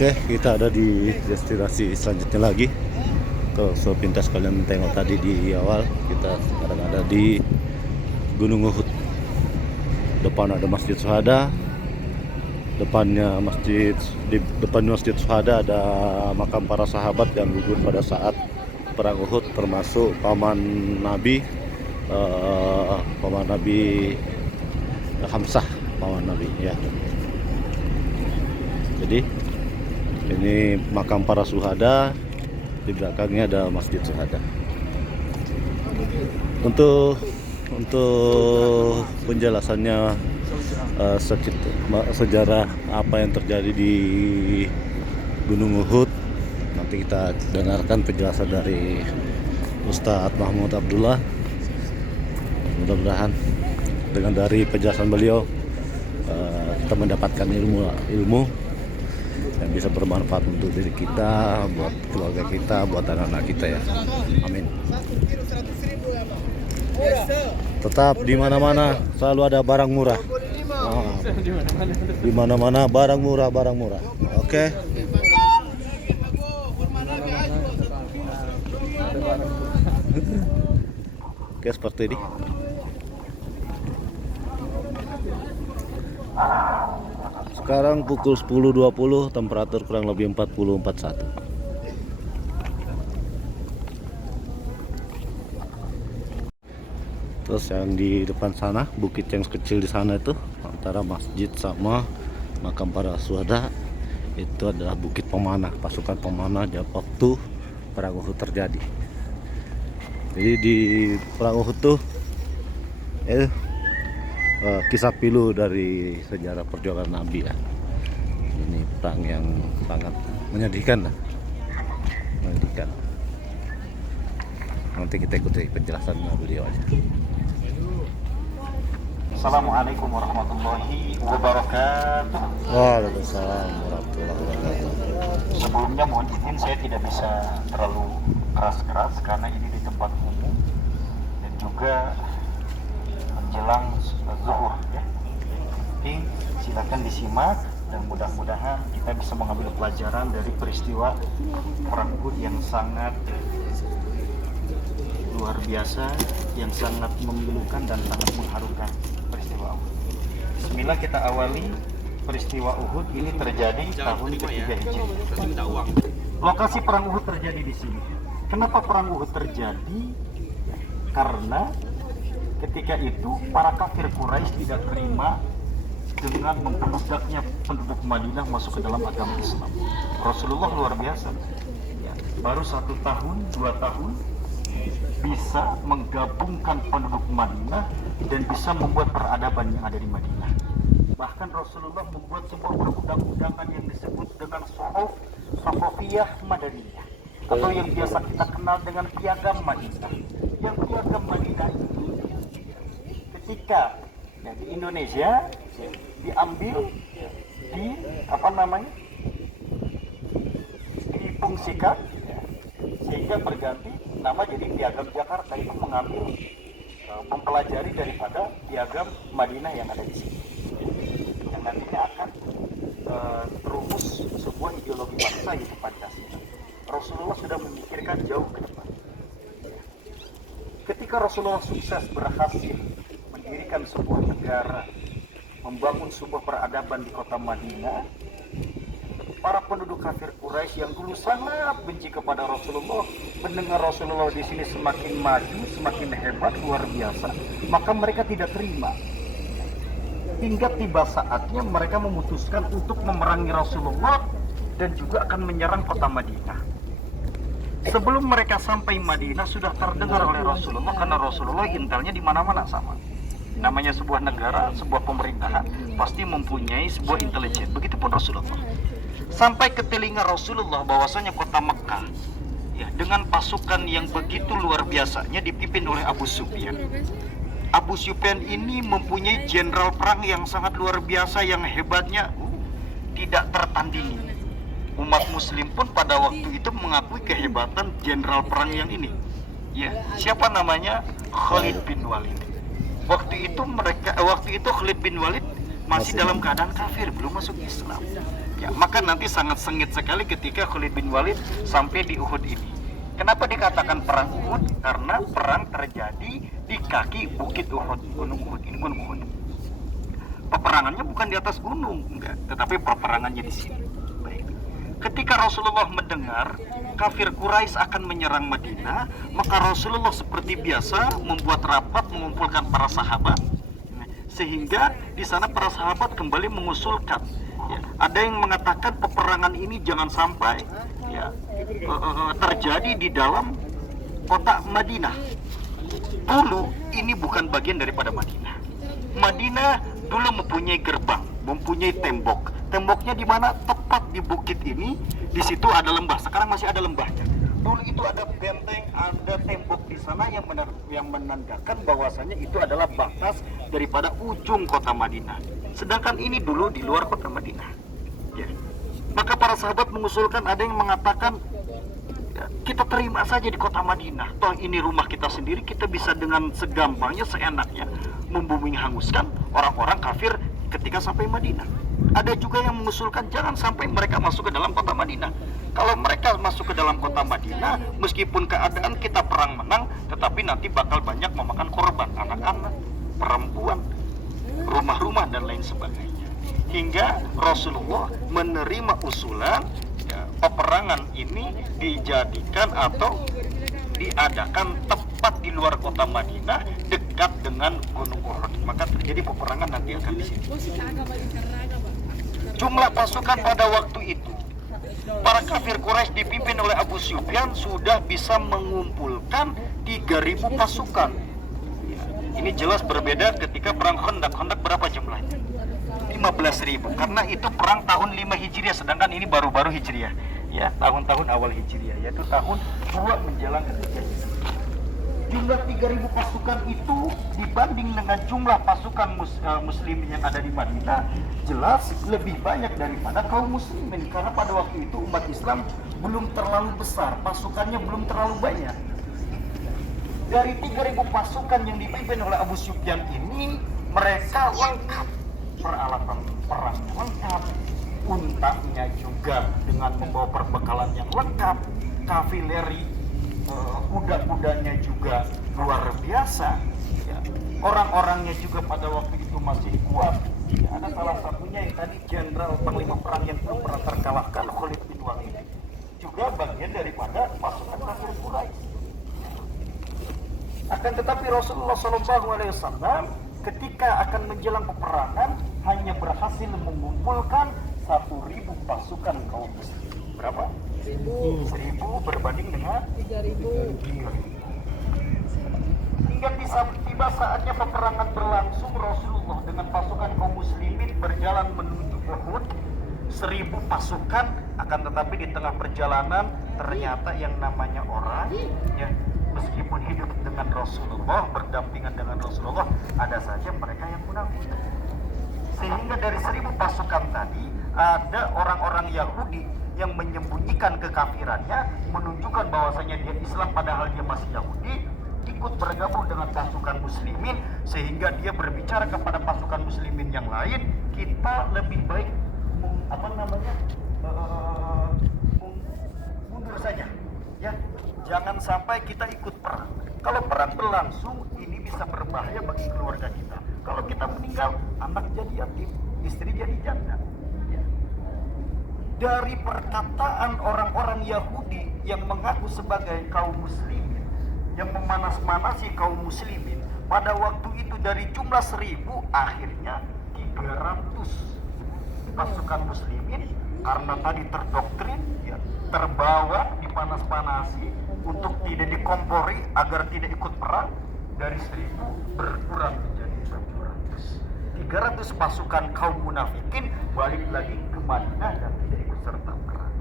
Oke, kita ada di destinasi selanjutnya lagi. Kalau sepintas kalian tengok tadi di awal, kita sekarang ada di Gunung Uhud. Depan ada Masjid Syuhada. Di depan Masjid Syuhada ada makam para sahabat yang gugur pada saat perang Uhud, termasuk paman Nabi Hamzah, paman Nabi ya. Jadi ini makam para syuhada, di belakangnya ada Masjid Syuhada. Untuk penjelasannya sejarah apa yang terjadi di Gunung Uhud, nanti kita dengarkan penjelasan dari Ustadz Mahmud Abdullah. Mudah-mudahan dengan dari penjelasan beliau kita mendapatkan ilmu yang bisa bermanfaat untuk diri kita, buat keluarga kita, buat anak-anak kita ya. Amin. Tetap di mana-mana selalu ada barang murah. Di mana-mana barang murah. Oke. Oke, seperti ini. Sekarang pukul 10.20, temperatur kurang lebih 40-41. Terus yang di depan sana, bukit yang kecil di sana itu antara masjid sama makam para syuhada, itu adalah bukit pemanah, pasukan pemanah waktu perang Uhud terjadi. Jadi di perang Uhud tuh kisah pilu dari sejarah perjuangan Nabi ya. Ini perang yang sangat menyedihkan lah. Nanti kita ikuti penjelasannya beliau aja. Assalamualaikum warahmatullahi wabarakatuh. Waalaikumsalam warahmatullahi wabarakatuh. Sebelumnya mohon izin, saya tidak bisa terlalu keras karena ini di tempat umum dan juga menjelang zuhur ya. Jadi silakan disimak dan mudah-mudahan kita bisa mengambil pelajaran dari peristiwa perang Uhud yang sangat luar biasa, yang sangat memilukan dan sangat mengharukan peristiwa Uhud. Bismillah, kita awali peristiwa Uhud ini terjadi tahun ketiga Hijriah. Lokasi perang Uhud terjadi di sini. Kenapa perang Uhud terjadi? Karena ketika itu para kafir Quraisy tidak terima dengan membeludaknya penduduk Madinah masuk ke dalam agama Islam. Rasulullah luar biasa. Baru 1 tahun, 2 tahun bisa menggabungkan penduduk Madinah dan bisa membuat peradaban yang ada di Madinah. Bahkan Rasulullah membuat sebuah perundang-undangan yang disebut dengan Sohofiyah Madaniyah, atau yang biasa kita kenal dengan Piagam Madinah. Yang Piagam Madinah itu ketika di Indonesia diambil difungsikan sehingga berganti nama jadi Piagam Jakarta. Itu mengambil mempelajari daripada Piagam Madinah yang ada di sini, yang nantinya akan terumus sebuah ideologi bangsa yaitu Pancasila. Rasulullah sudah memikirkan jauh ke depan. Ketika Rasulullah sukses berhasil mendirikan sebuah negara, membangun sebuah peradaban di kota Madinah, para penduduk kafir Quraisy yang dulu sangat benci kepada Rasulullah, mendengar Rasulullah di sini semakin maju, semakin hebat, luar biasa, maka mereka tidak terima. Hingga tiba saatnya mereka memutuskan untuk memerangi Rasulullah dan juga akan menyerang kota Madinah. Sebelum mereka sampai Madinah sudah terdengar oleh Rasulullah, karena Rasulullah intelnya di mana-mana sama. Namanya sebuah negara, sebuah pemerintahan pasti mempunyai sebuah intelijen. Begitupun Rasulullah. Sampai ke telinga Rasulullah bahwasanya kota Mekah ya, dengan pasukan yang begitu luar biasanya dipimpin oleh Abu Sufyan. Abu Sufyan ini mempunyai jenderal perang yang sangat luar biasa, yang hebatnya tidak tertandingi. Umat muslim pun pada waktu itu mengakui kehebatan jenderal perang yang ini. Ya, siapa namanya? Khalid bin Walid. Waktu itu Khalid bin Walid masih dalam keadaan kafir, belum masuk Islam. Ya, maka nanti sangat sengit sekali ketika Khalid bin Walid sampai di Uhud ini. Kenapa dikatakan perang Uhud? Karena perang terjadi di kaki bukit Uhud, gunung Uhud. Ini gunung Uhud. Peperangannya bukan di atas gunung, enggak, tetapi peperangannya di sini. Baik. Ketika Rasulullah mendengar kafir Quraisy akan menyerang Madinah, maka Rasulullah seperti biasa membuat rapat, mengumpulkan para sahabat, sehingga di sana para sahabat kembali mengusulkan. Ya, ada yang mengatakan peperangan ini jangan sampai ya, terjadi di dalam kota Madinah. Dulu ini bukan bagian daripada Madinah. Madinah dulu mempunyai gerbang, mempunyai tembok. Temboknya di mana? Tepat di bukit ini. Di situ ada lembah. Sekarang masih ada lembahnya. Dulu itu ada benteng, ada tembok di sana yang menandakan bahwasanya itu adalah batas daripada ujung kota Madinah. Sedangkan ini dulu di luar kota Madinah. Ya. Maka para sahabat mengusulkan, ada yang mengatakan, ya, kita terima saja di kota Madinah. Toh ini rumah kita sendiri, kita bisa dengan segampangnya, seenaknya membumi hanguskan orang-orang kafir ketika sampai Madinah. Ada juga yang mengusulkan jangan sampai mereka masuk ke dalam kota Madinah. Kalau mereka masuk ke dalam kota Madinah, meskipun keadaan kita perang menang, tetapi nanti bakal banyak memakan korban, anak-anak, perempuan, rumah-rumah dan lain sebagainya. Hingga Rasulullah menerima usulan ya, peperangan ini dijadikan atau diadakan tepat di luar kota Madinah, dekat dengan Gunung Uhud. Maka terjadi peperangan nanti akan di sini. Jumlah pasukan pada waktu itu, para kafir Quraisy dipimpin oleh Abu Sufyan sudah bisa mengumpulkan 3.000 pasukan. Ya, ini jelas berbeda ketika perang Khandaq. Khandaq berapa jumlahnya? 15.000. Karena itu perang tahun 5 Hijriah, sedangkan ini baru-baru Hijriah. Ya, tahun-tahun awal Hijriah, yaitu tahun 2 menjelang ke-3 Hijriah. Jumlah 3.000 pasukan itu dibanding dengan jumlah pasukan muslimin yang ada di Madinah jelas lebih banyak daripada kaum muslimin, karena pada waktu itu umat Islam belum terlalu besar, pasukannya belum terlalu banyak. Dari 3.000 pasukan yang dipimpin oleh Abu Sufyan ini, mereka lengkap, peralatan perangnya lengkap, untanya juga dengan membawa perbekalan yang lengkap, kavileri, kuda-kudanya juga luar biasa ya. Orang-orangnya juga pada waktu itu masih kuat ya. Ada salah satunya yang tadi jenderal panglima perang yang belum pernah terkalahkan, Khalid bin Walid, juga bagian daripada pasukan kafir Quraisy. Akan tetapi Rasulullah SAW ketika akan menjelang peperangan hanya berhasil mengumpulkan 1.000 pasukan kaum muslim. Berapa? 1.000 berbanding dengan 3.000. Hingga tiba saatnya peperangan berlangsung, Rasulullah dengan pasukan kaum muslimin berjalan menuju Uhud. 1.000 pasukan, akan tetapi di tengah perjalanan ternyata yang namanya orang ya, meskipun hidup dengan Rasulullah, berdampingan dengan Rasulullah, ada saja mereka yang munafik. Sehingga dari 1.000 pasukan tadi ada orang-orang Yahudi yang menyembunyikan kekafirannya, menunjukkan bahwasanya dia Islam padahal dia masih Yahudi, ikut bergabung dengan pasukan muslimin, sehingga dia berbicara kepada pasukan muslimin yang lain, kita lebih baik mundur saja ya, jangan sampai kita ikut perang. Kalau perang berlangsung, ini bisa berbahaya bagi keluarga kita. Kalau kita meninggal, anak jadi yatim, istri jadi janda. Dari perkataan orang-orang Yahudi yang mengaku sebagai kaum muslimin, yang memanas-manasi kaum muslimin, pada waktu itu dari jumlah 1.000, akhirnya 300 pasukan muslimin karena tadi terdoktrin ya, terbawa dipanas-panasi untuk tidak dikompori agar tidak ikut perang, dari 1.000 berkurang menjadi 700. 300 pasukan kaum munafikin balik lagi ke Madinah dan tidak ikut serta perang.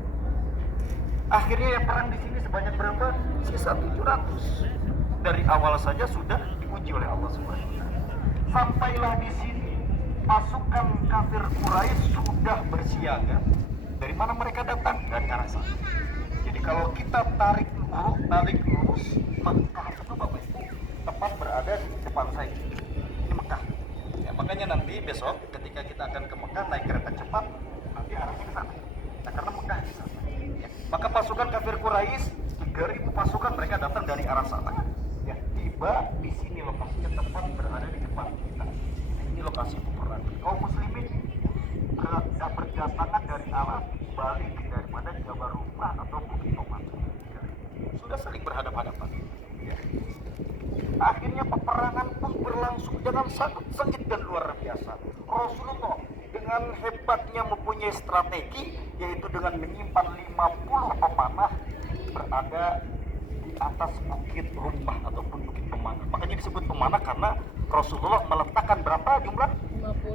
Akhirnya yang perang di sini sebanyak berapa? Sisa 700. Dari awal saja sudah diuji oleh Allah Subhanahu wa taala. Sampailah di sini pasukan kafir Quraisy sudah bersiaga. Dari mana mereka datang? Dari arah sana. Jadi kalau kita tarik lurus, Mekah itu Bapak Ibu tepat berada di depan saya. Ini Mekah. Ya, makanya nanti besok ketika kita akan ke Mekah naik kereta cepat, dia arahnya ke sana. Nah, karena Mekah di sana. Ya. Maka pasukan kafir Quraisy 3.000 pasukan mereka datang dari arah sana. Ya, tiba di sini lokasinya tepat berada di depan kita. Ini lokasi peperangan. Kaum muslimin berdatangan dari arah balik daripada Jabal Rumah atau Bukit Tomat. Sudah saling berhadapan-hadapan. Ya. Akhirnya peperangan pun berlangsung dengan sangat sengit dan luar biasa. Rasulullah dengan hebatnya mempunyai strategi, yaitu dengan menyimpan 50 pemanah berada di atas bukit rumah ataupun bukit pemanah. Makanya disebut pemanah karena Rasulullah meletakkan berapa jumlah?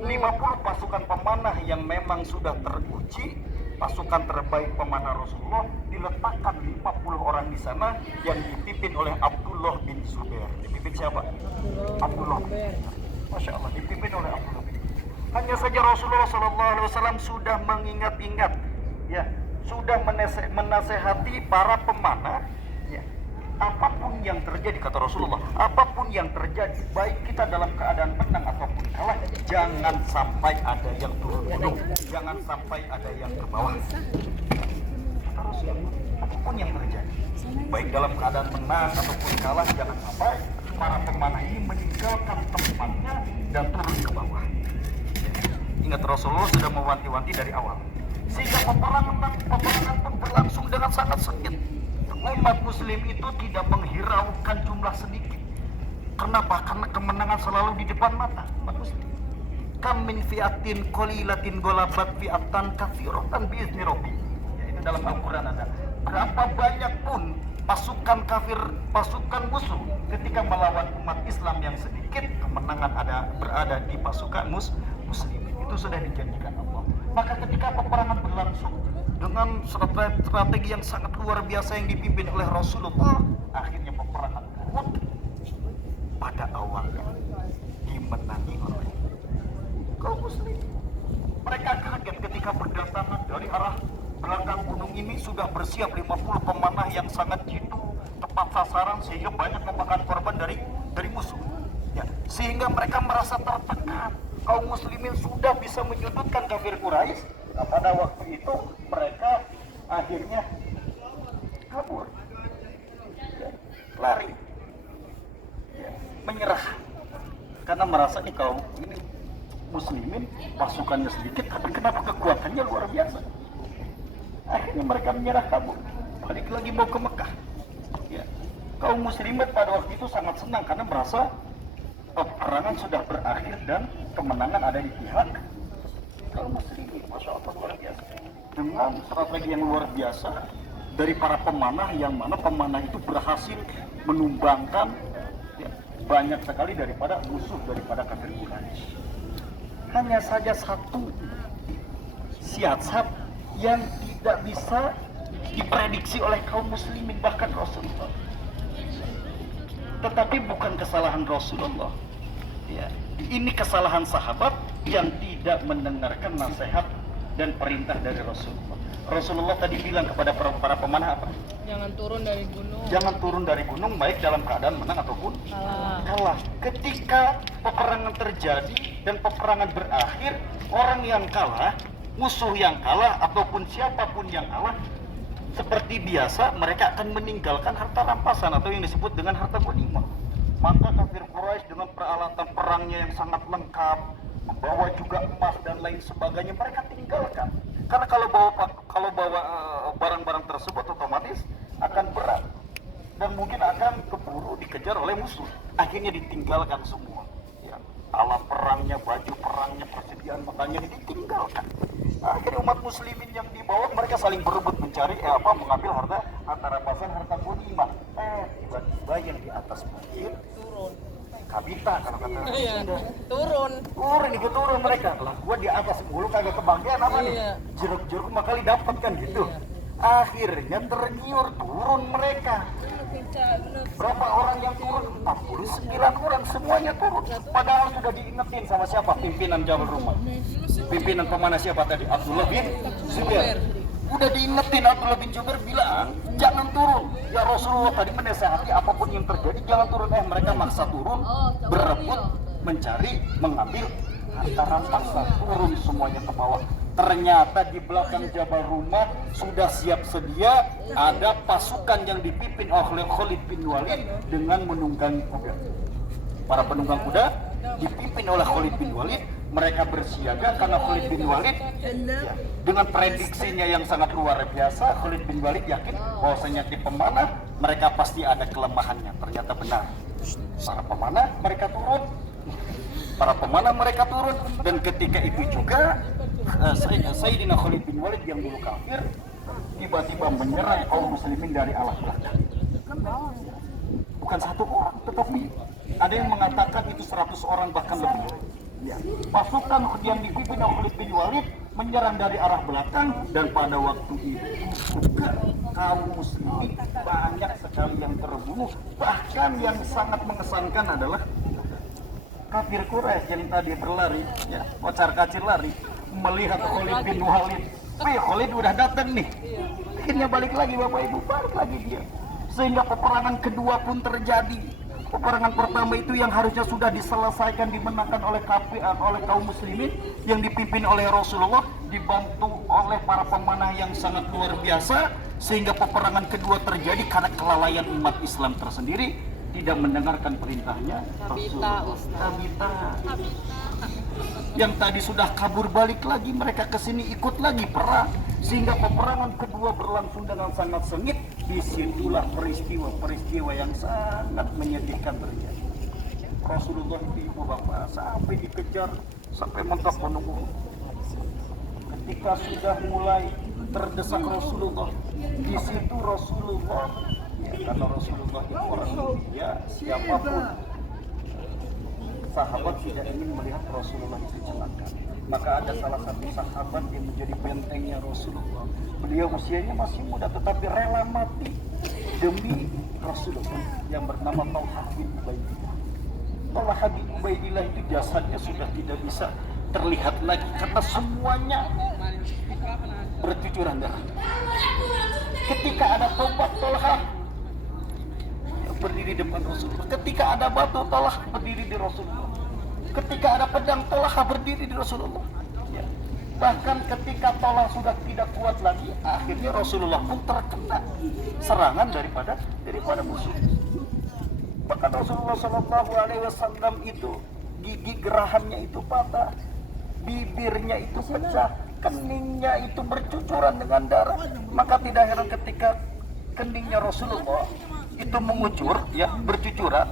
50 pasukan pemanah yang memang sudah teruji. Pasukan terbaik pemanah Rasulullah diletakkan 50 orang di sana yang dipimpin oleh Abdullah bin Zubair. Dipimpin siapa? Abdullah bin Zubair. Masya Allah, dipimpin oleh Abdullah bin Zubair. Hanya saja Rasulullah SAW sudah mengingat-ingat, ya, sudah menasehati para pemanah, ya, apapun yang terjadi, kata Rasulullah, apapun yang terjadi, baik kita dalam keadaan menang ataupun kalah, jangan sampai ada yang turun gunung, jangan sampai ada yang ke bawah. Kata Rasulullah, apapun yang terjadi, baik dalam keadaan menang ataupun kalah, jangan sampai para pemanah ini meninggalkan tempatnya dan turun ke bawah. Ingat, Rasulullah sudah mewanti-wanti dari awal, sehingga peperangan pun berlangsung dengan sangat sengit. Umat muslim itu tidak menghiraukan jumlah sedikit. Kenapa? Karena kemenangan selalu di depan mata umat muslim. Kam min fi'atin qalilatin ghalabat fi'atan katsiratan bi'izni rabbih. Ya, itu dalam Al-Qur'an ada. Berapa banyak pun pasukan kafir, pasukan musuh ketika melawan umat Islam yang sedikit, kemenangan berada di pasukan muslim. Itu sudah dijanjikan Allah. Maka ketika peperangan berlangsung dengan strategi yang sangat luar biasa yang dipimpin oleh Rasulullah, akhirnya peperangan Uhud pada awalnya dimenangi oleh kaum muslim. Mereka kaget ketika berdatangan dari arah belakang gunung ini, sudah bersiap 50 pemanah yang sangat jitu, tepat sasaran, sehingga banyak memakan korban dari musuh. Ya, sehingga mereka merasa tertekan. Kaum muslimin sudah bisa menyudutkan kafir Quraisy. Nah, pada waktu itu mereka akhirnya kabur, ya, lari, ya, menyerah, karena merasa nih kaum ini muslimin pasukannya sedikit, tapi kenapa kekuatannya luar biasa. Akhirnya mereka menyerah, kabur, balik lagi mau ke Mekah. Ya. Kaum muslimin pada waktu itu sangat senang karena merasa peperangan sudah berakhir dan kemenangan ada di pihak kaum muslimin. Masya Allah, luar biasa. Dengan strategi yang luar biasa dari para pemanah, yang mana pemanah itu berhasil menumbangkan, ya, banyak sekali daripada musuh daripada kafir Quraisy. Hanya saja satu siasat yang tidak bisa diprediksi oleh kaum muslimin, bahkan Rasulullah. Tetapi bukan kesalahan Rasulullah, ya, ini kesalahan sahabat yang tidak mendengarkan nasihat dan perintah dari Rasulullah. Rasulullah tadi bilang kepada para pemanah apa? Jangan turun dari gunung. Jangan turun dari gunung, baik dalam keadaan menang ataupun kalah. Ketika peperangan terjadi dan peperangan berakhir, orang yang kalah, musuh yang kalah ataupun siapapun yang kalah, seperti biasa mereka akan meninggalkan harta rampasan atau yang disebut dengan harta ghanimah. Maka kafir Quraisy dengan peralatan perangnya yang sangat lengkap, membawa juga emas dan lain sebagainya, mereka tinggalkan. Karena kalau bawa barang-barang tersebut otomatis akan berat dan mungkin akan keburu dikejar oleh musuh. Akhirnya ditinggalkan semua. Ya, alat perangnya, baju perangnya, persediaan makannya ditinggalkan. Akhirnya umat muslimin yang di bawah mereka saling berebut mencari mengambil harta rampasan, harta ghanimah. Tiba-tiba yang di atas bukit Turun. kabita, kalau kata Iya, turun. Ikut turun mereka. Lah gua di atas mulu kagak kebagian apa nih? Iya. Jeruk-jeruk mah kali dapat kan gitu. Iya. Akhirnya tergiur turun mereka. Berapa orang yang turun? 49 orang, semuanya turun. Padahal sudah diingetin sama siapa? Pimpinan Jabal Rumah. Pimpinan pemanah siapa tadi? Abdullah bin Zubair. Udah diingetin, Abdullah bin Zubair bilang jangan turun. Ya Rasulullah tadi menasihati apapun yang terjadi jangan turun. Mereka maksa turun, berebut, mencari, mengambil harta rampasan, turun semuanya ke bawah. Ternyata di belakang Jabal Rumah sudah siap sedia ada pasukan yang dipimpin oleh Khalid bin Walid dengan menunggangi kuda. Para penunggang kuda dipimpin oleh Khalid bin Walid. Mereka bersiaga karena Khalid bin Walid dengan prediksinya yang sangat luar biasa. Khalid bin Walid yakin bahwasanya di pemanah mereka pasti ada kelemahannya. Ternyata benar. Para pemanah mereka turun dan ketika itu juga Sayyidina Khalid bin Walid yang dulu kafir tiba-tiba menyerang kaum muslimin dari arah belakang. Bukan satu orang, tetapi ada yang mengatakan itu 100 orang bahkan lebih. Pasukan yang dipimpin oleh Khalid bin Walid menyerang dari arah belakang, dan pada waktu itu juga kaum muslimin banyak sekali yang terbunuh. Bahkan yang sangat mengesankan adalah kafir Quraisy yang tadi berlari, kocar-kacir lari, melihat Khalid bin Walid. Khalid udah datang nih. Akhirnya balik lagi Bapak Ibu, balik lagi dia. Sehingga peperangan kedua pun terjadi. Peperangan pertama itu yang harusnya sudah diselesaikan, dimenangkan oleh kaum muslimin yang dipimpin oleh Rasulullah, dibantu oleh para pemanah yang sangat luar biasa, sehingga peperangan kedua terjadi karena kelalaian umat Islam tersendiri tidak mendengarkan perintahnya Rasulullah. Tabita. Yang tadi sudah kabur balik lagi, mereka kesini ikut lagi perang, sehingga peperangan kedua berlangsung dengan sangat sengit. Disitulah peristiwa yang sangat menyedihkan terjadi. Rasulullah itu ibu bapak sampai dikejar, sampai mentok menunggu. Ketika sudah mulai terdesak Rasulullah, di situ Rasulullah, karena Rasulullah itu orang mulia, siapapun sahabat tidak ingin melihat Rasulullah itu celaka. Maka ada salah satu sahabat yang menjadi bentengnya Rasulullah. Beliau usianya masih muda tetapi rela mati demi Rasulullah, yang bernama Talha bin Ubaidillah. Talha bin Ubaidillah itu jasadnya sudah tidak bisa terlihat lagi karena semuanya bercucuran darah. Ketika ada tombak, Talha berdiri depan Rasulullah. Ketika ada batu, Talha berdiri di Rasulullah. Ketika ada pedang, Talha berdiri di Rasulullah. Bahkan ketika Talha sudah tidak kuat lagi, akhirnya Rasulullah pun terkena serangan daripada musuh. Bahkan Rasulullah SAW itu gigi gerahannya itu patah, bibirnya itu pecah, keningnya itu bercucuran dengan darah. Maka tidak heran ketika keningnya Rasulullah itu mengucur, bercucuran,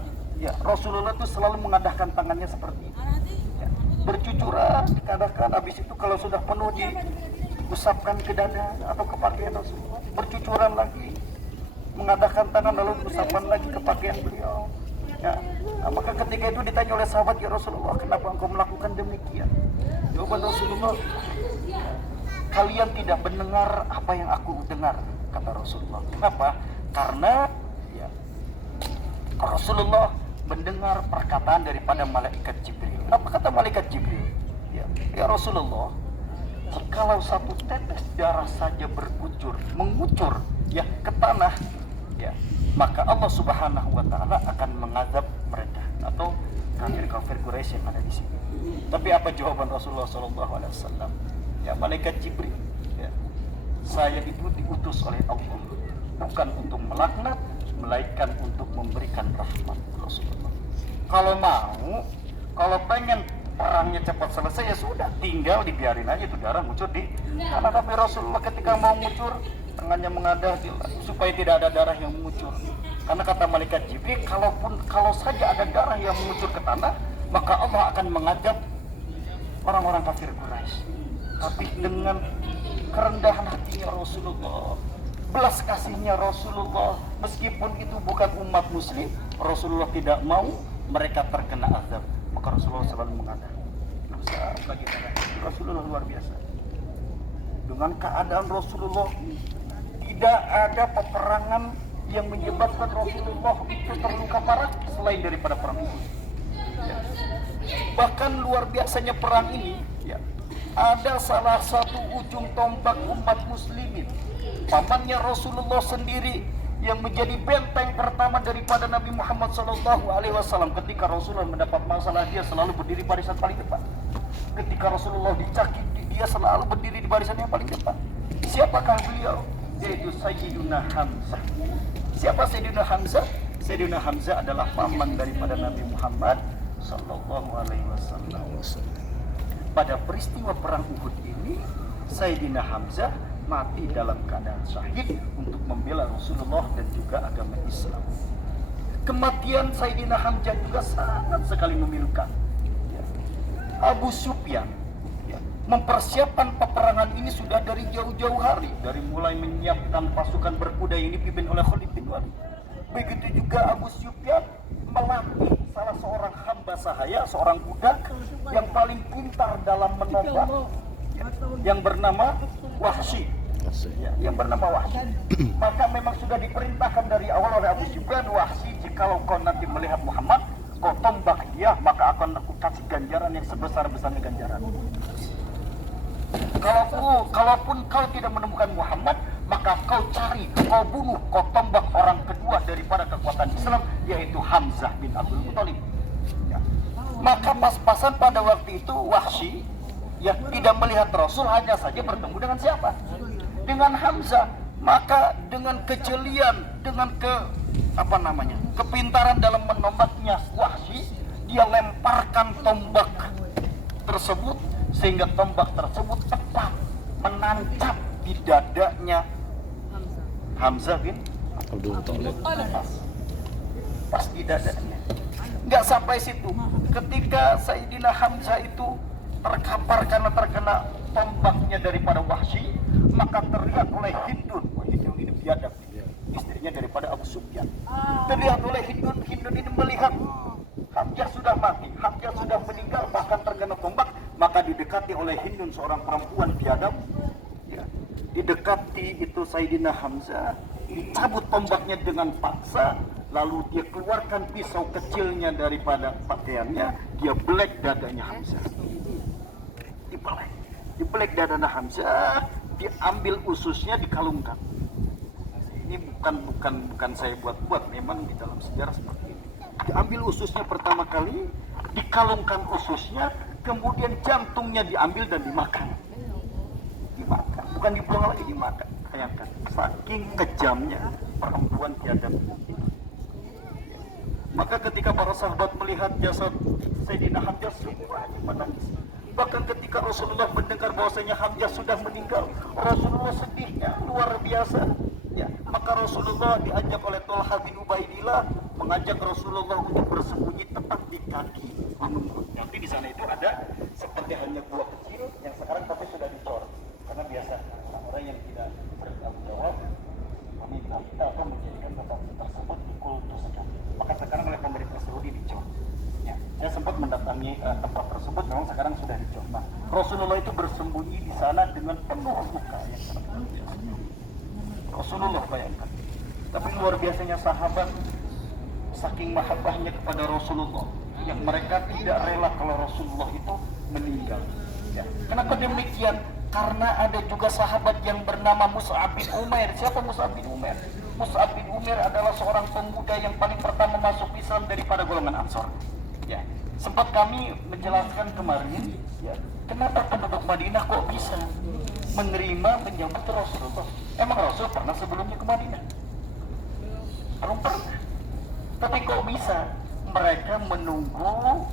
Rasulullah itu selalu mengadahkan tangannya seperti itu. Bercucuran, dikadahkan, habis itu kalau sudah penuh diusapkan ke dada atau ke pakaian Rasulullah, bercucuran lagi, mengadahkan tangan lalu diusapkan lagi ke pakaian beliau. Maka ketika itu ditanya oleh sahabat, ya Rasulullah, kenapa engkau melakukan demikian? Jawaban Rasulullah, kalian tidak mendengar apa yang aku dengar, kata Rasulullah. Kenapa? Karena Rasulullah mendengar perkataan daripada malaikat Jibril. Apa kata malaikat Jibril? Ya Rasulullah, kalau satu tetes darah saja mengucur ke tanah, maka Allah Subhanahu wa taala akan mengazab mereka atau kafir Quraisy yang ada di sini. Tapi apa jawaban Rasulullah SAW? Malaikat Jibril, saya itu diutus oleh Allah bukan untuk melaknat, melainkan untuk memberikan rahmat. Rasulullah kalau pengen perangnya cepat selesai, ya sudah, tinggal dibiarin aja itu darah muncul di karena tapi Rasulullah ketika mau muncul tangannya mengadah supaya tidak ada darah yang mengucur. Karena kata malaikat Jibril, kalau saja ada darah yang mengucur ke tanah, maka Allah akan mengazab orang-orang kafir Quraisy. Tapi dengan kerendahan hatinya Rasulullah, belas kasihnya Rasulullah, meskipun itu bukan umat muslim, Rasulullah tidak mau mereka terkena azab. Maka Rasulullah selalu mengatakan, Rasulullah luar biasa. Dengan keadaan Rasulullah, tidak ada peperangan yang menyebabkan Rasulullah itu terluka parah selain daripada perang Uhud. Bahkan luar biasanya perang ini, ada salah satu ujung tombak umat muslimin, pamannya Rasulullah sendiri, yang menjadi benteng pertama daripada Nabi Muhammad SAW. Ketika Rasulullah mendapat masalah, dia selalu berdiri barisan paling depan. Ketika Rasulullah dia selalu berdiri di barisan yang paling depan. Siapakah beliau? Yaitu Sayyiduna Hamzah. Siapa Sayyiduna Hamzah? Sayyiduna Hamzah adalah paman daripada Nabi Muhammad Sallallahu Alaihi Wasallam. Pada peristiwa perang Uhud ini, Sayyidina Hamzah mati dalam keadaan syahid untuk membela Rasulullah dan juga agama Islam. Kematian Sayyidina Hamzah juga sangat sekali memilukan. Abu Sufyan mempersiapkan peperangan ini sudah dari jauh-jauh hari, dari mulai menyiapkan pasukan berkuda yang dipimpin oleh Khalid bin Walid. Begitu juga Abu Sufyan melatih salah seorang hamba sahaya, seorang budak yang paling pintar dalam menombak, yang bernama Wahsy. Yang bernama Wahsy. Maka memang sudah diperintahkan dari awal oleh Abu Sufyan, Wahsy, jikalau kau nanti melihat Muhammad, kau tombak dia, maka akan aku kasih ganjaran yang sebesar-besarnya ganjaran. Kalaupun kau tidak menemukan Muhammad, maka kau cari, kau bunuh, kau tombak orang kedua daripada kekuatan Islam, yaitu Hamzah bin Abdul Muthalib. Ya. Maka pas-pasan pada waktu itu Wahsy yang tidak melihat Rasul hanya saja bertemu dengan siapa? Dengan Hamzah. Maka dengan kejelian, dengan kepintaran dalam menombaknya Wahsy, dia lemparkan tombak tersebut sehingga tombak tersebut tepat menancap di dadanya Hamzah bin Abdul Muthalib. Pas di dadanya. Nggak sampai situ. Ketika Sayyidina Hamzah itu terkapar karena terkena tombaknya daripada Wahsy, maka terlihat oleh Hindun. Hindun ini biadab, istrinya daripada Abu Sufyan. Terlihat oleh Hindun ini melihat Hamzah sudah mati, Hamzah sudah meninggal, bahkan terkena tombak. Maka didekati oleh Hindun, seorang perempuan biadab, ya. Didekati itu Sayyidina Hamzah, dicabut tombaknya dengan paksa, lalu dia keluarkan pisau kecilnya daripada pakaiannya, dia belek dadanya Hamzah. Dibelek dadanya Hamzah, diambil ususnya, dikalungkan. Ini bukan saya buat-buat, memang di dalam sejarah seperti ini. Diambil ususnya pertama kali, dikalungkan ususnya, kemudian jantungnya diambil dan dimakan. Bukan dibuang lagi, dimakan. Bayangkan, saking kejamnya perempuan biadab. Maka ketika para sahabat melihat jasad Sayyidina Hamzah, semuanya menangis. Bahkan ketika Rasulullah mendengar bahwasanya Hamzah sudah meninggal, Rasulullah sedihnya luar biasa. Ya, maka Rasulullah diajak oleh Thalhah bin Ubaidillah, mengajak Rasulullah untuk bersembunyi tepat di kaki gunung Uhud. Nanti di sana itu ada seperti hanya gua kecil yang sekarang tapi sudah dicor. Karena biasa orang yang tidak bertanggung jawab meminta kita atau menjadikan tempat tersebut dikultuskan. Maka sekarang oleh pemerintah Saudi dicor. Ya, saya sempat mendatangi tempat tersebut, memang sekarang sudah dicor. Nah, Rasulullah itu bersembunyi di sana dengan penuh luka yang sangat luar biasa. Rasulullah, bayangkan. Tapi luar biasanya sahabat, saking mahabbahnya kepada Rasulullah, yang mereka tidak rela kalau Rasulullah itu meninggal. Ya. Kenapa demikian? Karena ada juga sahabat yang bernama Mus'ab bin Umair. Siapa Mus'ab bin Umair? Mus'ab bin Umair adalah seorang pemuda yang paling pertama masuk Islam daripada golongan Ansor. Ya. Sempat kami menjelaskan kemarin, ya, kenapa penduduk Madinah kok bisa menerima menyambut Rasulullah. Emang Rasul pernah sebelumnya ke Madinah? Belum pernah. Tapi kok bisa mereka menunggu,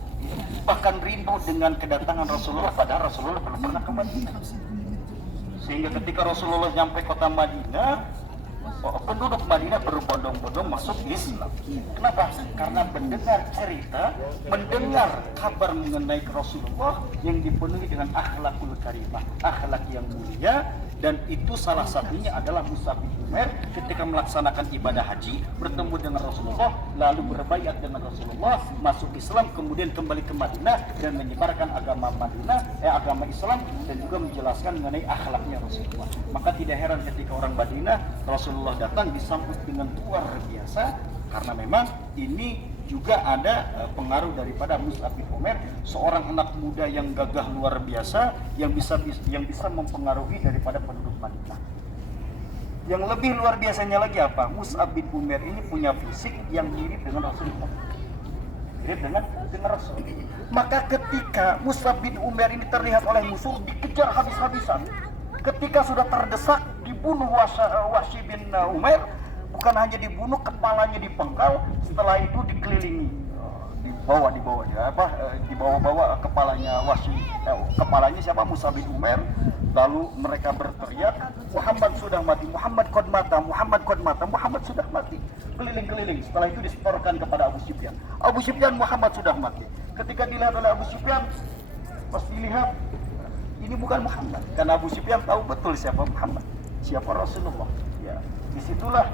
bahkan rindu dengan kedatangan Rasulullah, padahal Rasulullah belum pernah ke Madinah. Sehingga ketika Rasulullah sampai kota Madinah, penduduk Madinah berbondong-bondong masuk Islam. Kenapa? Karena mendengar cerita, mendengar kabar mengenai Rasulullah yang dipenuhi dengan akhlakul karimah, akhlak yang mulia. Dan itu salah satunya adalah Mus'ab bin Umair ketika melaksanakan ibadah haji, bertemu dengan Rasulullah, lalu berbaiat dengan Rasulullah, masuk Islam, kemudian kembali ke Madinah dan menyebarkan agama agama Islam, dan juga menjelaskan mengenai akhlaknya Rasulullah. Maka tidak heran ketika orang Madinah, Rasulullah datang disambut dengan luar biasa, karena memang ini juga ada pengaruh daripada Mus'ab bin Umair, seorang anak muda yang gagah luar biasa, yang bisa mempengaruhi daripada penduduk Madinah. Yang lebih luar biasanya lagi apa? Mus'ab bin Umair ini punya fisik yang mirip dengan Rasulullah. Khadir dengan Rasul. Maka ketika Mus'ab bin Umair ini terlihat oleh musuh, dikejar habis-habisan. Ketika sudah terdesak, dibunuh Wahsy bin Umair. Bukan hanya dibunuh, kepalanya dipenggal. Setelah itu dikelilingi, dibawa kepalanya Wahsy, kepalanya siapa? Mus'ab bin Umair. Lalu mereka berteriak, Muhammad sudah mati, Muhammad qad mata, Muhammad qad mata, Muhammad sudah mati. Keliling-keliling. Setelah itu disetorkan kepada Abu Sufyan. Abu Sufyan, Muhammad sudah mati. Ketika dilihat oleh Abu Sufyan, pas dilihat, ini bukan Muhammad. Karena Abu Sufyan tahu betul siapa Muhammad, siapa Rasulullah. Ya, disitulah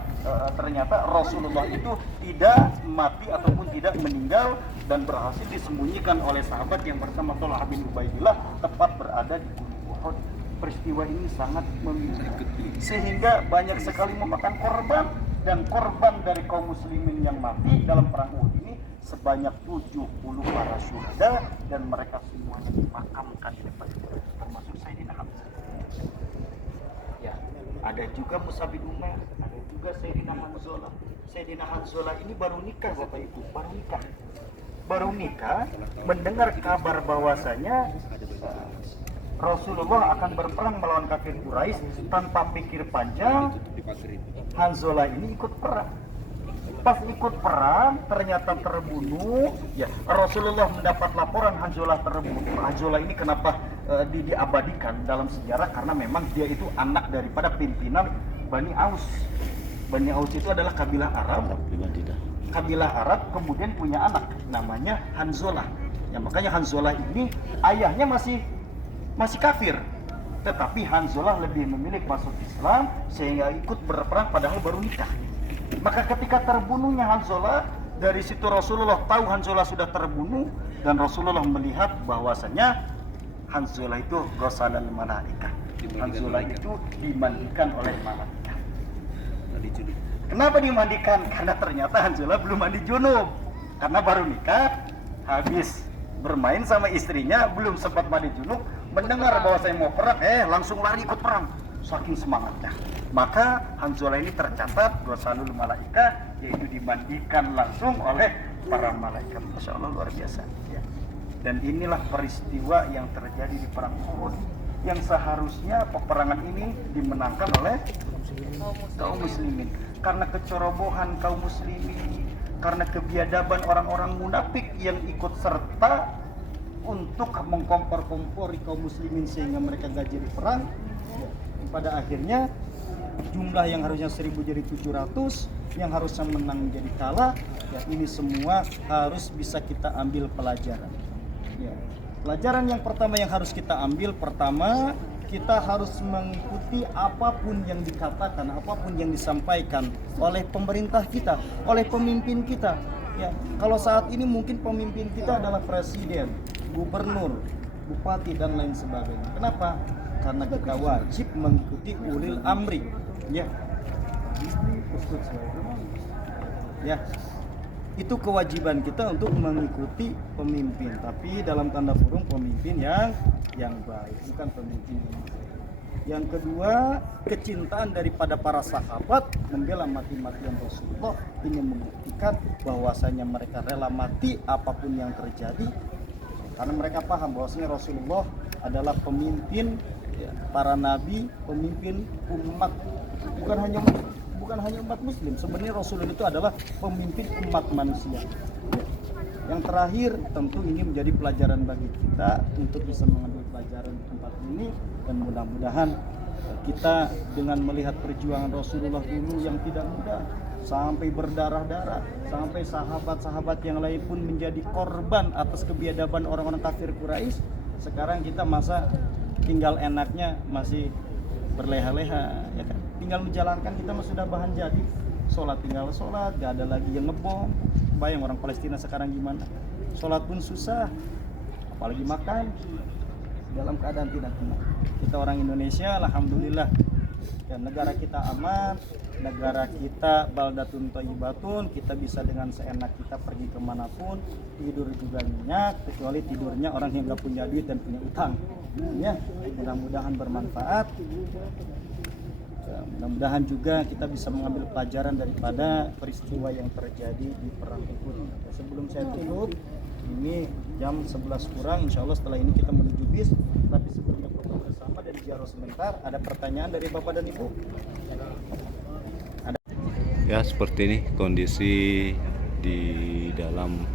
ternyata Rasulullah itu tidak mati ataupun tidak meninggal dan berhasil disembunyikan oleh sahabat yang bersama Thalhah bin Ubaidillah tepat berada di Gunung Uhud. Peristiwa ini sangat memilukan sehingga banyak sekali memakan korban, dan korban dari kaum muslimin yang mati dalam perang Uhud ini sebanyak 70 para syuhada, dan mereka semuanya dimakamkan di depan, termasuk Sayyidina Hamzah. Ya, ada juga Mus'ab bin Umair, ada juga Sayyidina Hanzalah. Sayyidina Hanzalah ini baru nikah Bapak Ibu, baru nikah mendengar kabar bahwasanya Rasulullah akan berperang melawan kafir Quraisy. Tanpa pikir panjang, Hanzalah ini ikut perang. Pas ikut perang ternyata terbunuh. Ya, Rasulullah mendapat laporan Hanzalah terbunuh. Hanzalah ini kenapa diabadikan dalam sejarah? Karena memang dia itu anak daripada pimpinan Bani Aus. Bani Aus itu adalah kabilah Arab. Kabilah Arab kemudian punya anak namanya Hanzalah. Ya, makanya Hanzalah ini ayahnya masih kafir, tetapi Hanzalah lebih memilih masuk Islam sehingga ikut berperang padahal baru nikah. Maka ketika terbunuhnya Hanzalah, dari situ Rasulullah tahu Hanzalah sudah terbunuh, dan Rasulullah melihat bahwasanya Hanzalah itu ghasalal malaikah. Hanzalah itu dimandikan oleh malaikat. Kenapa dimandikan? Karena ternyata Hanzalah belum mandi junub, karena baru nikah, habis bermain sama istrinya, belum sempat mandi junub, mendengar bahwa saya mau perang, langsung lari ikut perang, saking semangatnya. Maka Hanzalah ini tercatat ghasalul malaikah, yaitu dimandikan langsung oleh para malaikat. Masya Allah, luar biasa ya. Dan inilah peristiwa yang terjadi di perang Uhud, yang seharusnya peperangan ini dimenangkan oleh kaum muslimin. Karena kecerobohan kaum muslimin, karena kebiadaban orang-orang munafik yang ikut serta untuk mengkompor-kompori kaum muslimin sehingga mereka gak jadi perang. Pada akhirnya jumlah yang harusnya 1000 jadi 700, yang harusnya menang jadi kalah. Ya, ini semua harus bisa kita ambil pelajaran. Ya. Pelajaran yang pertama yang harus kita ambil, pertama kita harus mengikuti apapun yang dikatakan, apapun yang disampaikan oleh pemerintah kita, oleh pemimpin kita. Ya, kalau saat ini mungkin pemimpin kita adalah presiden, gubernur, bupati dan lain sebagainya. Kenapa? Karena kita wajib mengikuti ulil amri. Ya. Ya. Itu kewajiban kita untuk mengikuti pemimpin, tapi dalam tanda kurung pemimpin yang baik, bukan pemimpin yang baik. Yang kedua, kecintaan daripada para sahabat membela mati-matian Rasulullah ini membuktikan bahwasanya mereka rela mati apapun yang terjadi, karena mereka paham bahwasanya Rasulullah adalah pemimpin para nabi, pemimpin umat, bukan hanya umat muslim. Sebenarnya Rasulullah itu adalah pemimpin umat manusia. Yang terakhir, tentu ini menjadi pelajaran bagi kita untuk bisa mengambil pelajaran di tempat ini, dan mudah-mudahan kita dengan melihat perjuangan Rasulullah dulu yang tidak mudah, sampai berdarah-darah, sampai sahabat-sahabat yang lain pun menjadi korban atas kebiadaban orang-orang kafir Quraisy. Sekarang kita masa tinggal enaknya masih berleha-leha, ya kan? Tinggal menjalankan, kita mah sudah bahan jadi. Sholat tinggal sholat, gak ada lagi yang ngebom. Bayang orang Palestina sekarang gimana? Sholat pun susah, apalagi makan dalam keadaan tidak tenang. Kita orang Indonesia, alhamdulillah, dan negara kita aman, negara kita baldatun thayyibatun, kita bisa dengan seenak kita pergi kemanapun, tidur juga nyenyak, kecuali tidurnya orang yang gak punya duit dan punya utang. Ya, mudah-mudahan bermanfaat. Mudah-mudahan juga kita bisa mengambil pelajaran daripada peristiwa yang terjadi di Perang Uhud. Sebelum saya tutup, ini jam 11 kurang, insya Allah setelah ini kita menuju bis. Tapi sebelumnya foto bersama dan ziarah sebentar. Ada pertanyaan dari Bapak dan Ibu? Ya, seperti ini kondisi di dalam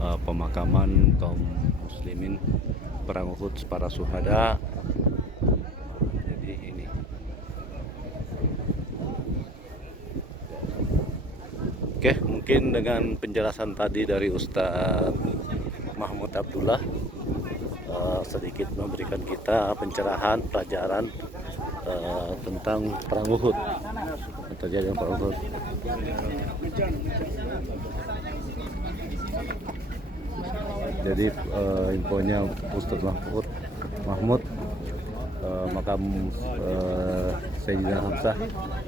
pemakaman kaum muslimin Perang Uhud para syuhada. Jadi ini. Oke, mungkin dengan penjelasan tadi dari Ustadz Mahmud Abdullah sedikit memberikan kita pencerahan, pelajaran tentang Perang Uhud, terjadi Perang Uhud. Jadi infonya Ustadz Mahmud makam Sayyidina Hamzah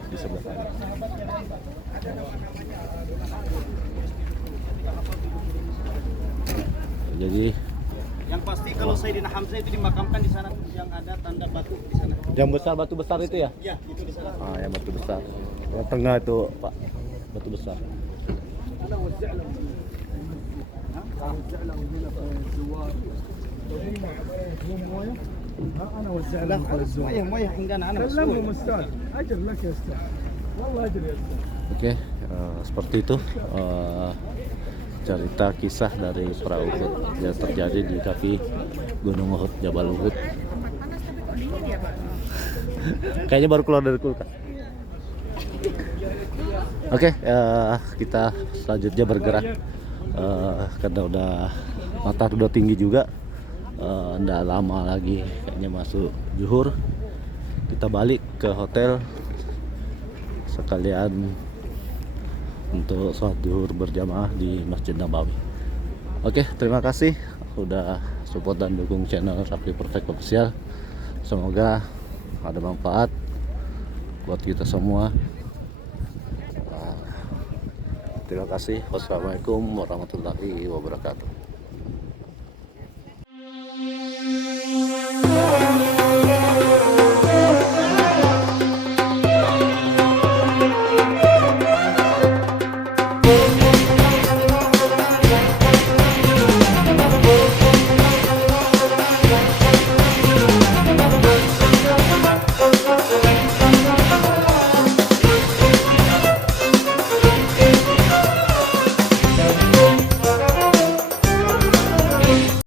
di sebelah sana. Jadi Yang pasti kalau Sayyidina Hamzah itu dimakamkan di sana yang ada tanda batu di sana. yang besar, batu besar itu ya? Ya, itu di sana. Ah, yang batu besar. Yang tengah itu, Pak, batu besar. انا اوزع لهم على الزوار. Moya enggak anak كلمهم استاذ اجر لك يا استاذ والله اجر يا استاذ. Oke, seperti itu cerita kisah dari Perang Uhud yang terjadi di kaki Gunung Uhud, Jabal Uhud. Kayaknya baru keluar dari kulkas. Oke, kita selanjutnya bergerak karena matahari udah tinggi juga. Nggak lama lagi kayaknya masuk zuhur. Kita balik ke hotel sekalian untuk sholat zuhur berjamaah di Masjid Nabawi. Oke, terima kasih udah support dan dukung channel Rafli Perfect Official. Semoga ada manfaat buat kita semua. Terima kasih. Wassalamualaikum warahmatullahi wabarakatuh.